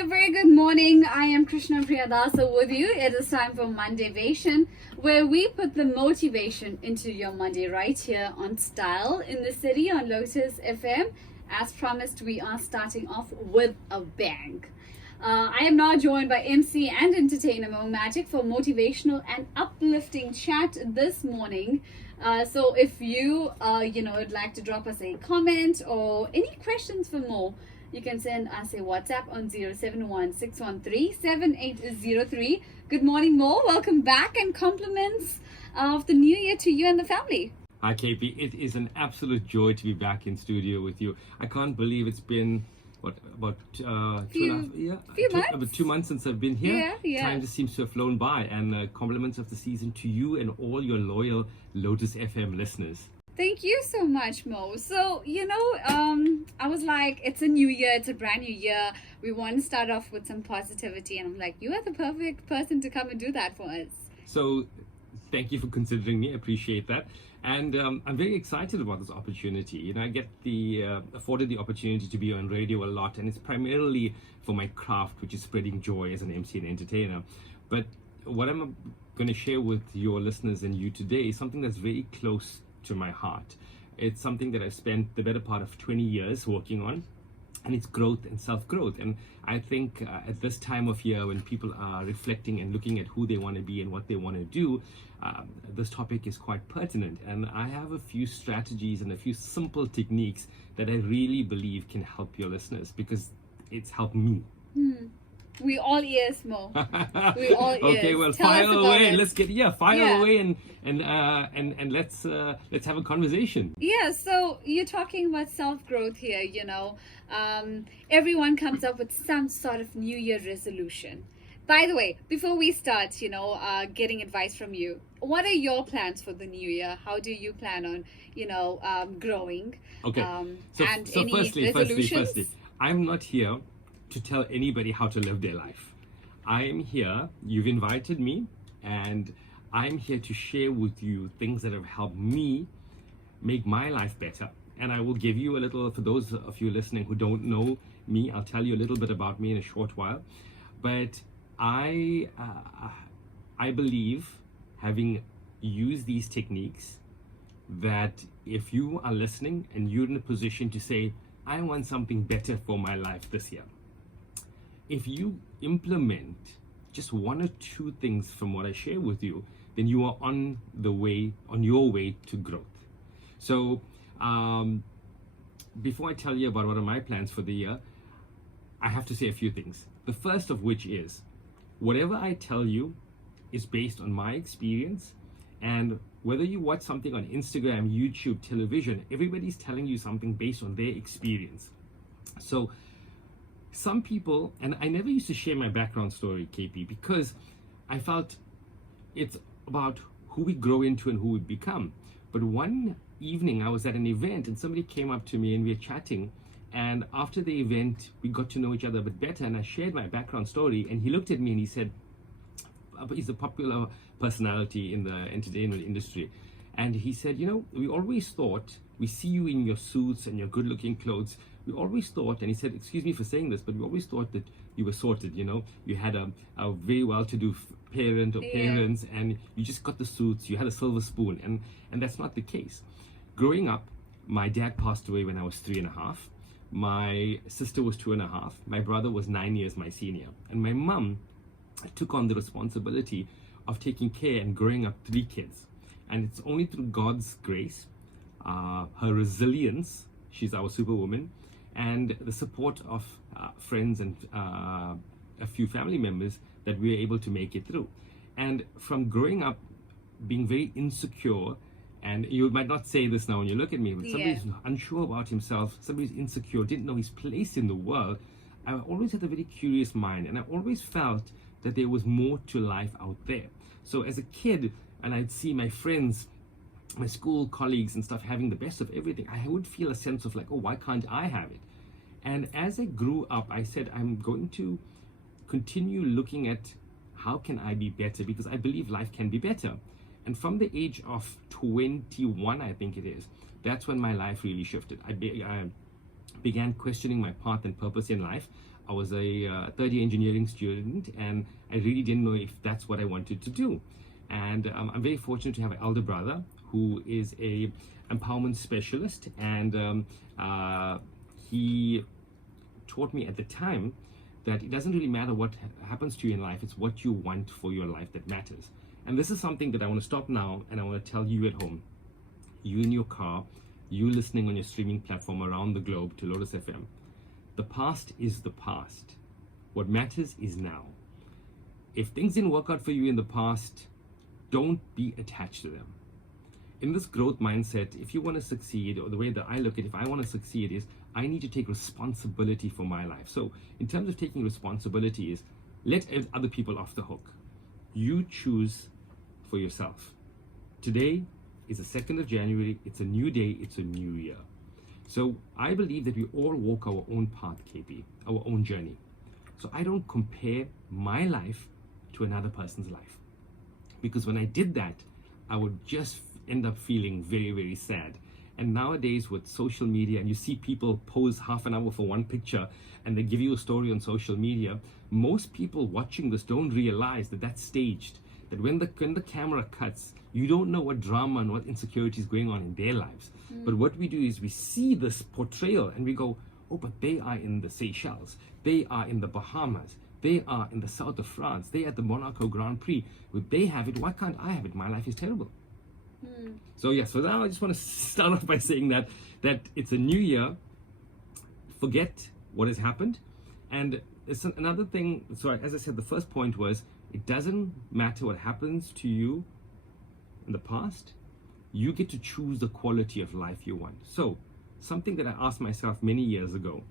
a very good morning. I am Krishna Priyadasa with you. It is time for Mondayvation, where we put the motivation into your Monday right here on Style in the City on Lotus FM. As promised, we are starting off with a bang. I am now joined by MC and entertainer Mo Magic for motivational and uplifting chat this morning. So if you, would like to drop us a comment or any questions for Mo, you can send us a WhatsApp on 071-613-7803. Good morning, Mo. Welcome back and compliments of the new year to you and the family. Hi, KP. It is an absolute joy to be back in studio with you. I can't believe it's been, about few months? About 2 months since I've been here. Yeah. Time just seems to have flown by. And compliments of the season to you and all your loyal Lotus FM listeners. Thank you so much, Mo. So, I was like, it's a new year, it's a brand new year. We want to start off with some positivity. And I'm like, you are the perfect person to come and do that for us. So, thank you for considering me. I appreciate that. And I'm very excited about this opportunity. I get afforded the opportunity to be on radio a lot. And it's primarily for my craft, which is spreading joy as an MC and entertainer. But what I'm going to share with your listeners and you today is something that's very close to my heart. It's something that I spent the better part of 20 years working on, and it's growth and self-growth. And I think at this time of year, when people are reflecting and looking at who they want to be and what they want to do, this topic is quite pertinent. And I have a few strategies and a few simple techniques that I really believe can help your listeners, because it's helped me. We all ears, Mo. We all ears. Okay, well, Tell fire us about away. it. Let's get away and let's have a conversation. Yeah, so you're talking about self-growth here, everyone comes up with some sort of New Year resolution. By the way, before we start, getting advice from you, what are your plans for the new year? How do you plan on, growing? Okay, so any firstly, I'm not here to tell anybody how to live their life. I'm here, you've invited me, and I'm here to share with you things that have helped me make my life better. And I will give you a little, for those of you listening who don't know me, I'll tell you a little bit about me in a short while. But I believe, having used these techniques, that if you are listening and you're in a position to say, I want something better for my life this year, if you implement just one or two things from what I share with you, then you are on your way to growth. So before I tell you about what are my plans for the year, I have to say a few things. The first of which is, whatever I tell you is based on my experience, and whether you watch something on Instagram, YouTube, television, everybody's telling you something based on their experience. So some people, and I never used to share my background story, KP, because I felt it's about who we grow into and who we become. But one evening I was at an event and somebody came up to me and we were chatting, and after the event we got to know each other a bit better, and I shared my background story, and he looked at me and he said, he's a popular personality in the entertainment industry, and he said, we always thought, we see you in your suits and your good looking clothes, we always thought, and he said, excuse me for saying this, but we always thought that you were sorted, you had a very well-to-do parent or parents, and you just got the suits, you had a silver spoon, and that's not the case. Growing up, my dad passed away when I was 3.5. My sister was 2.5. My brother was 9 years my senior. And my mum took on the responsibility of taking care and growing up 3 kids. And it's only through God's grace, her resilience, she's our superwoman, and the support of friends and a few family members, that we were able to make it through. And from growing up being very insecure, and you might not say this now when you look at me, but somebody's unsure about himself, somebody's insecure, didn't know his place in the world, I always had a very curious mind, and I always felt that there was more to life out there. So as a kid, and I'd see my friends, my school colleagues and stuff having the best of everything, I would feel a sense of like, oh, why can't I have it? And as I grew up, I said, I'm going to continue looking at how can I be better, because I believe life can be better. And from the age of 21, I think it is, that's when my life really shifted. I began questioning my path and purpose in life. I was a third year engineering student, and I really didn't know if that's what I wanted to do. And I'm very fortunate to have an elder brother who is a empowerment specialist, and he taught me at the time that it doesn't really matter what happens to you in life, it's what you want for your life that matters. And this is something that I want to stop now and I want to tell you at home, you in your car, you listening on your streaming platform around the globe to Lotus FM. The past is the past. What matters is now. If things didn't work out for you in the past, don't be attached to them. In this growth mindset, if you want to succeed, or the way that I look at it, if I want to succeed, is I need to take responsibility for my life. So in terms of taking responsibility is let other people off the hook. You choose for yourself. Today is the 2nd of January. It's a new day. It's a new year. So I believe that we all walk our own path, KP, our own journey. So I don't compare my life to another person's life. Because when I did that, I would just end up feeling very, very sad. And nowadays with social media, and you see people pose half an hour for one picture and they give you a story on social media, most people watching this don't realize that that's staged. That when the camera cuts, you don't know what drama and what insecurity is going on in their lives. But what we do is we see this portrayal and we go, oh, but they are in the Seychelles, they are in the Bahamas, they are in the south of France, they are at the Monaco Grand Prix. If they have it, why can't I have it? My life is terrible. So now I just want to start off by saying that it's a new year. Forget what has happened. And it's another thing. So as I said, the first point was, it doesn't matter what happens to you in the past. You get to choose the quality of life you want. So something that I asked myself many years ago,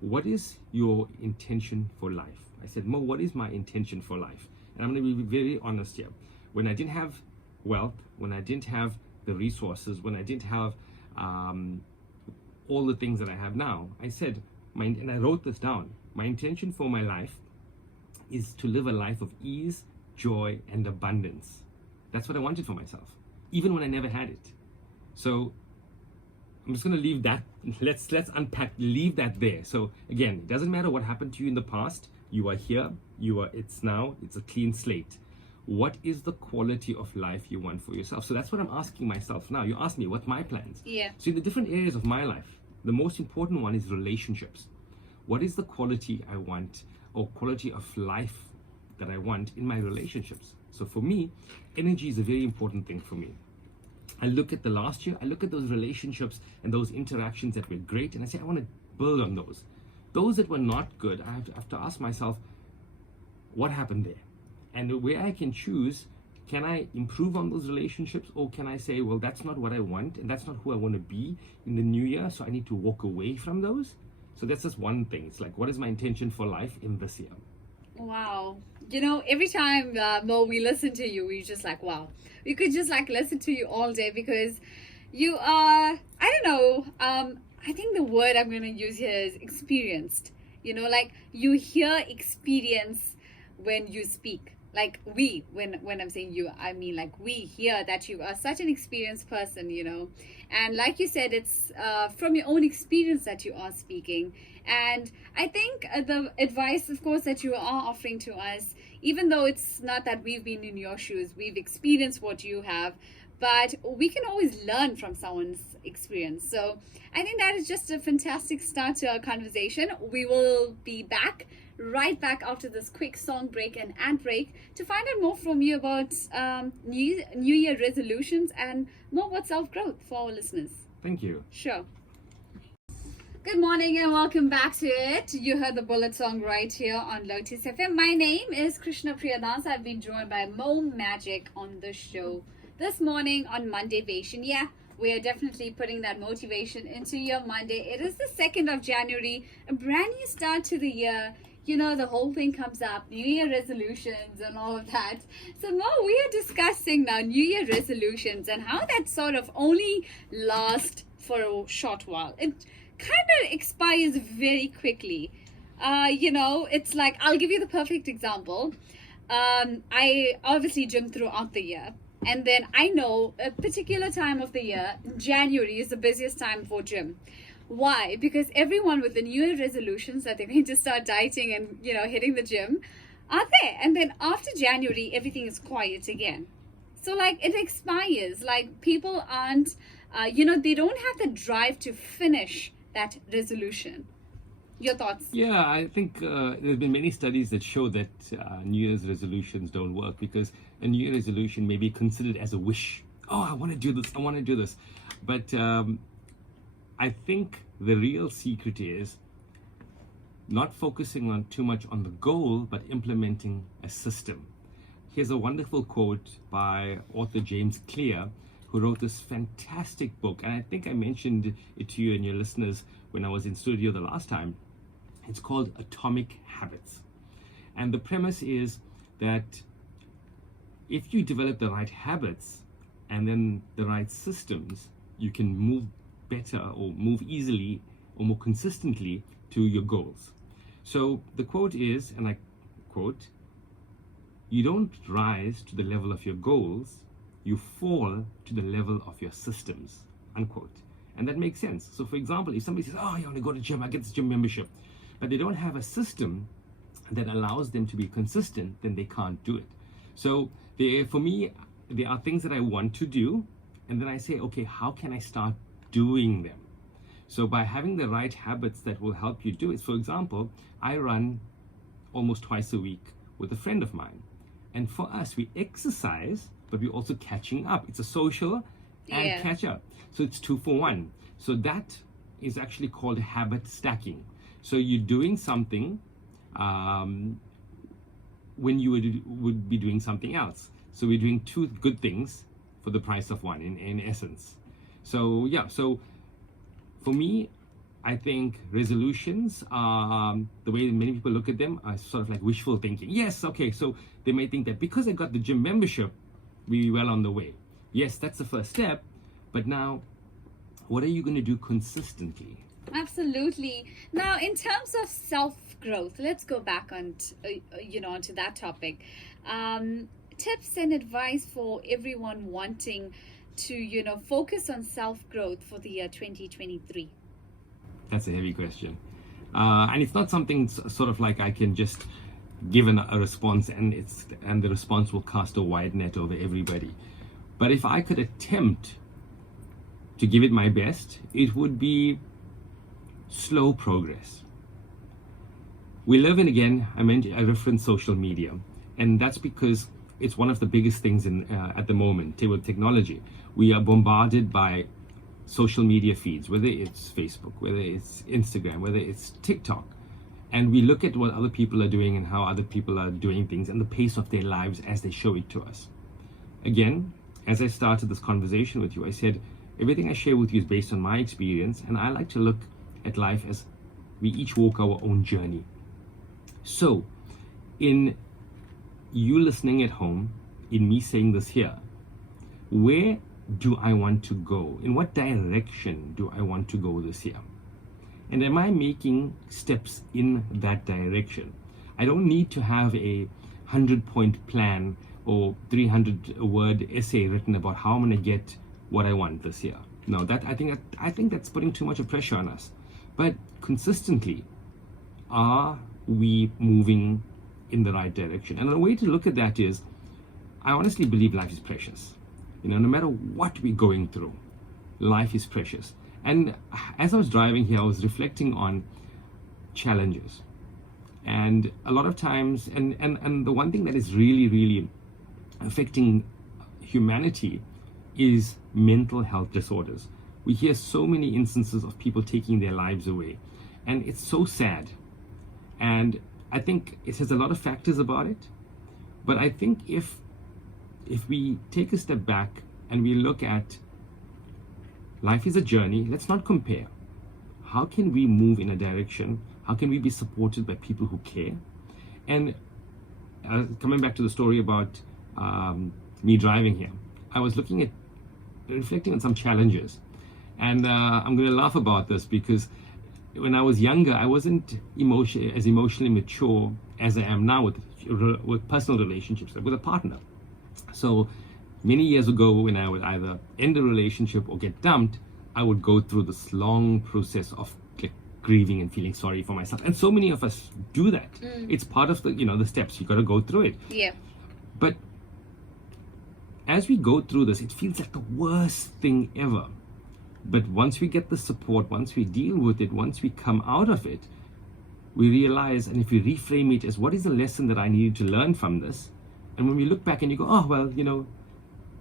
what is your intention for life? I said, Mo, what is my intention for life? And I'm going to be very honest here. When I didn't have wealth, when I didn't have the resources, when I didn't have all the things that I have now, I said, and I wrote this down, my intention for my life is to live a life of ease, joy, and abundance. That's what I wanted for myself, even when I never had it. So I'm just going to leave that. Let's unpack, leave that there. So again, it doesn't matter what happened to you in the past. You are here. It's now. It's a clean slate. What is the quality of life you want for yourself? So that's what I'm asking myself now. You asked me, what's my plans? Yeah. So in the different areas of my life, the most important one is relationships. What is the quality I want, or quality of life that I want in my relationships? So for me, energy is a very important thing for me. I look at the last year, I look at those relationships and those interactions that were great, and I say, I want to build on those. Those that were not good, I have to ask myself, what happened there? And where I can choose, can I improve on those relationships, or can I say, well, that's not what I want, and that's not who I want to be in the new year, so I need to walk away from those? So that's just one thing. It's like, what is my intention for life in this year? Wow. Every time, Mo, we listen to you, we're just like, wow. We could just listen to you all day, because you are, I don't know, I think the word I'm going to use here is experienced. You hear experience when you speak. When I'm saying you, I mean we hear that you are such an experienced person, and like you said, it's from your own experience that you are speaking. And I think the advice, of course, that you are offering to us, even though it's not that we've been in your shoes, we've experienced what you have, but we can always learn from someone's experience. So I think that is just a fantastic start to our conversation. We will be right back after this quick song break and ad break to find out more from you about New Year resolutions and more about self-growth for our listeners. Thank you. Sure. Good morning and welcome back to it. You heard the bullet song right here on Lotus FM. My name is Krishna Priyadas. I've been joined by Mo Magic on the show this morning on Mondayvation. Yeah, we are definitely putting that motivation into your Monday. It is the 2nd of January, a brand new start to the year. The whole thing comes up, New Year resolutions and all of that. So Mo, we are discussing now New Year resolutions and how that sort of only lasts for a short while. It kind of expires very quickly. It's like, I'll give you the perfect example. I obviously gym throughout the year. And then I know a particular time of the year, January is the busiest time for gym. Why? Because everyone with the New Year resolutions that they're going to start dieting and, hitting the gym are there. And then after January, everything is quiet again. So like it expires. Like people aren't, they don't have the drive to finish that resolution. Your thoughts? Yeah, I think there's been many studies that show that New Year's resolutions don't work, because a New Year resolution may be considered as a wish. Oh, I want to do this. I want to do this. But I think the real secret is not focusing on too much on the goal, but implementing a system. Here's a wonderful quote by author James Clear, who wrote this fantastic book. And I think I mentioned it to you and your listeners when I was in studio the last time. It's called Atomic Habits. And the premise is that if you develop the right habits and then the right systems, you can move better or move easily or more consistently to your goals. So the quote is, and I quote, "You don't rise to the level of your goals, you fall to the level of your systems," unquote. And that makes sense. So for example, if somebody says, oh, I want to go to the gym, I get this gym membership, but they don't have a system that allows them to be consistent, then they can't do it. So for me, there are things that I want to do, and then I say, okay, how can I start doing them? So by having the right habits that will help you do it. For example, I run almost twice a week with a friend of mine. And for us, we exercise, but we're also catching up. It's a social and catch up. So it's 2 for 1. So that is actually called habit stacking. So you're doing something when you would be doing something else. So we're doing 2 good things for the price of 1 in essence. So yeah, so for me, I think resolutions are, the way many people look at them, are sort of like wishful thinking. Yes, okay, so they may think that because I got the gym membership, we're well on the way. Yes, that's the first step, but now, what are you going to do consistently? Absolutely. Now, in terms of self-growth, let's go back on, onto that topic. Tips and advice for everyone wanting to, focus on self-growth for the year 2023. That's a heavy question. And it's not something sort of like I can just give a response and the response will cast a wide net over everybody. But if I could attempt to give it my best, it would be slow progress. We live in, again, I referenced social media, and that's because it's one of the biggest things at the moment with technology. We are bombarded by social media feeds, whether it's Facebook, whether it's Instagram, whether it's TikTok. And we look at what other people are doing and how other people are doing things and the pace of their lives as they show it to us. Again, as I started this conversation with you, I said, everything I share with you is based on my experience, and I like to look at life as we each walk our own journey. So, in you listening at home, in me saying this here, where do I want to go? In what direction do I want to go this year? And am I making steps in that direction? I don't need to have a 100-point plan or 300-word essay written about how I'm going to get what I want this year. No, I think that's putting too much of pressure on us. But consistently, are we moving in the right direction? And the way to look at that is, I honestly believe life is precious. No matter what we're going through, life is precious. And as I was driving here, I was reflecting on challenges. And a lot of times, and the one thing that is really, really affecting humanity is mental health disorders. We hear so many instances of people taking their lives away. And it's so sad. And I think it has a lot of factors about it. But I think if we take a step back and we look at life is a journey, let's not compare. How can we move in a direction? How can we be supported by people who care? And coming back to the story about me driving here, I was reflecting on some challenges. And I'm going to laugh about this because when I was younger, I wasn't as emotionally mature as I am now with personal relationships, like with a partner. So many years ago, when I would either end a relationship or get dumped, I would go through this long process of like grieving and feeling sorry for myself. And so many of us do that. It's part of the, the steps. You got to go through it. Yeah. But as we go through this, it feels like the worst thing ever. But once we get the support, once we deal with it, once we come out of it, we realize, and if we reframe it as what is the lesson that I needed to learn from this? And when we look back and you go, oh, well,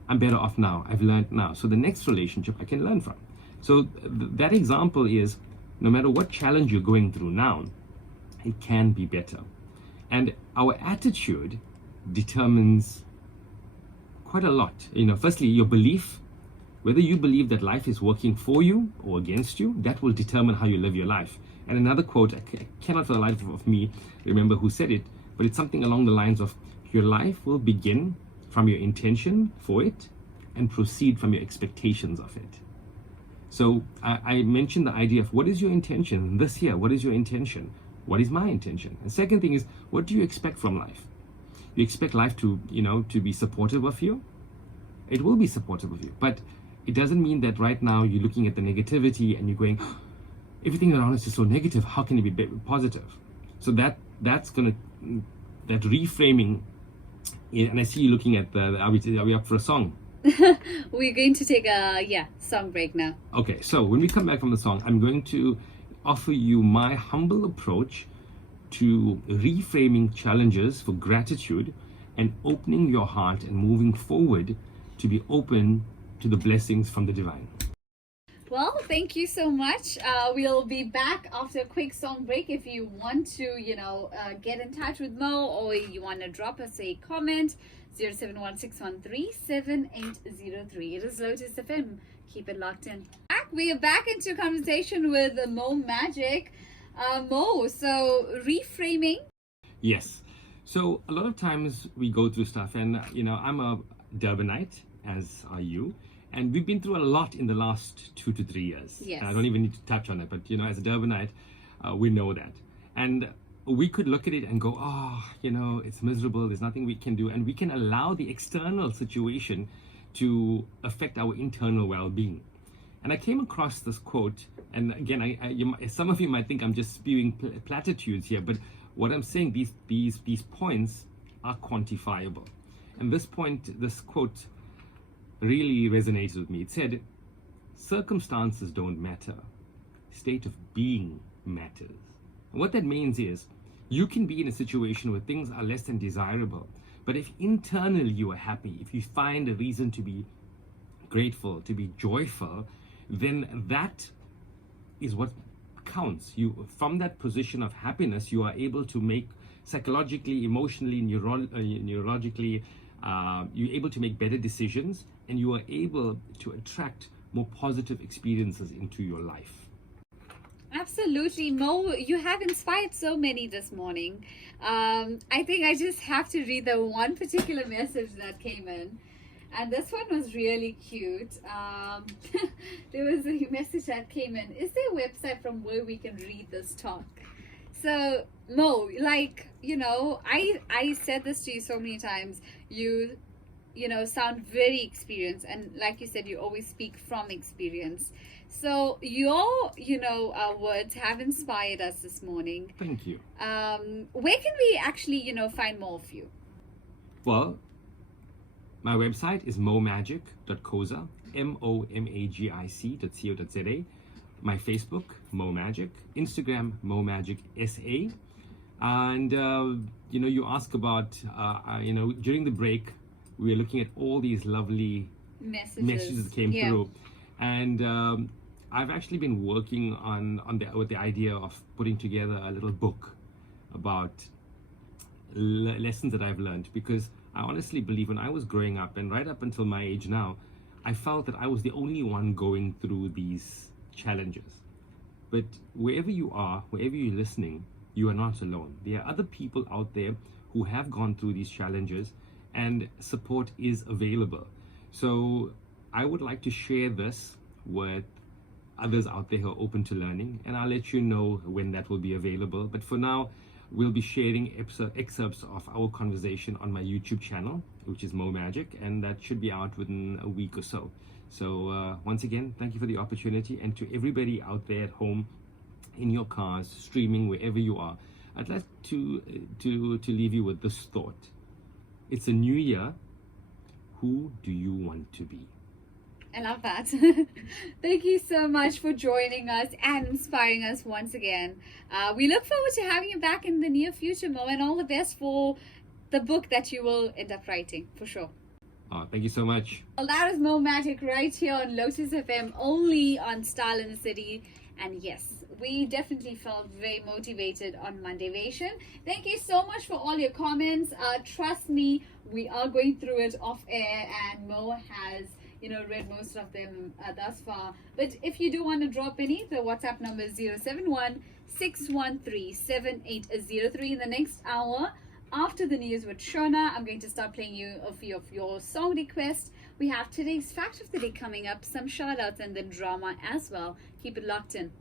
I'm better off now. I've learned now. So the next relationship I can learn from. So that example is, no matter what challenge you're going through now, it can be better. And our attitude determines quite a lot. Firstly, your belief, whether you believe that life is working for you or against you, that will determine how you live your life. And another quote, I cannot for the life of me remember who said it, but it's something along the lines of, your life will begin from your intention for it and proceed from your expectations of it. So I mentioned the idea of what is your intention this year? What is your intention? What is my intention? And second thing is, what do you expect from life? You expect life to be supportive of you? It will be supportive of you, but it doesn't mean that right now you're looking at the negativity and you're going, oh, everything around us is so negative. How can it be positive? So that reframing. And I see you looking at are we up for a song? We're going to take a song break now. Okay, so when we come back from the song, I'm going to offer you my humble approach to reframing challenges for gratitude and opening your heart and moving forward to be open to the blessings from the divine. Well, thank you so much. We'll be back after a quick song break. If you want to, get in touch with Mo, or you want to drop us a comment, 0716137803. It is Lotus FM. Keep it locked in. We are back into conversation with Mo Magic. Mo, so reframing. Yes. So a lot of times we go through stuff, and I'm a Durbanite, as are you. And we've been through a lot in the last 2 to 3 years. Yes. And I don't even need to touch on it, but as a Durbanite, we know that. And we could look at it and go, it's miserable, there's nothing we can do. And we can allow the external situation to affect our internal well-being. And I came across this quote, and again, some of you might think I'm just spewing platitudes here, but what I'm saying, these points are quantifiable. And this quote really resonated with me. It said, circumstances don't matter. State of being matters. And what that means is, you can be in a situation where things are less than desirable, but if internally you are happy, if you find a reason to be grateful, to be joyful, then that is what counts. From that position of happiness, you are able to make psychologically, emotionally, neurologically, you're able to make better decisions, and you are able to attract more positive experiences into your life. Absolutely, Mo, you have inspired so many this morning. I think I just have to read the one particular message that came in. And this one was really cute. There was a message that came in. Is there a website from where we can read this talk? So, Mo, I said this to you so many times. You sound very experienced, and like you said, you always speak from experience. So your words have inspired us this morning. Thank you. Where can we actually find more of you? Well, my website is momagic.coza, momagic.co.za. My Facebook, Mo Magic. Instagram, Mo Magic SA. And you ask about during the break, we were looking at all these lovely messages that came through, and I've actually been working with the idea of putting together a little book about lessons that I've learned, because I honestly believe when I was growing up, and right up until my age now, I felt that I was the only one going through these challenges. But wherever you are, wherever you're listening, you are not alone. There are other people out there who have gone through these challenges, and support is available. So I would like to share this with others out there who are open to learning, and I'll let you know when that will be available. But for now, we'll be sharing excerpts of our conversation on my YouTube channel, which is Mo Magic, and that should be out within a week or so. So once again, thank you for the opportunity, and to everybody out there at home, in your cars, streaming, wherever you are, I'd like to leave you with this thought. It's a new year. Who do you want to be? I love that. Thank you so much for joining us and inspiring us once again. We look forward to having you back in the near future, Mo, and all the best for the book that you will end up writing, for sure. Thank you so much. Well, that is Mo Magic right here on Lotus FM, only on Style in the City. And yes, we definitely felt very motivated on Mondayvation. Thank you so much for all your comments. Trust me, we are going through it off air, and Mo has read most of them thus far. But if you do want to drop any, the WhatsApp number is 071-613-7803. In the next hour, after the news with Shona, I'm going to start playing you a few of your song requests. We have today's fact of the day coming up, some shout outs, and then drama as well. Keep it locked in.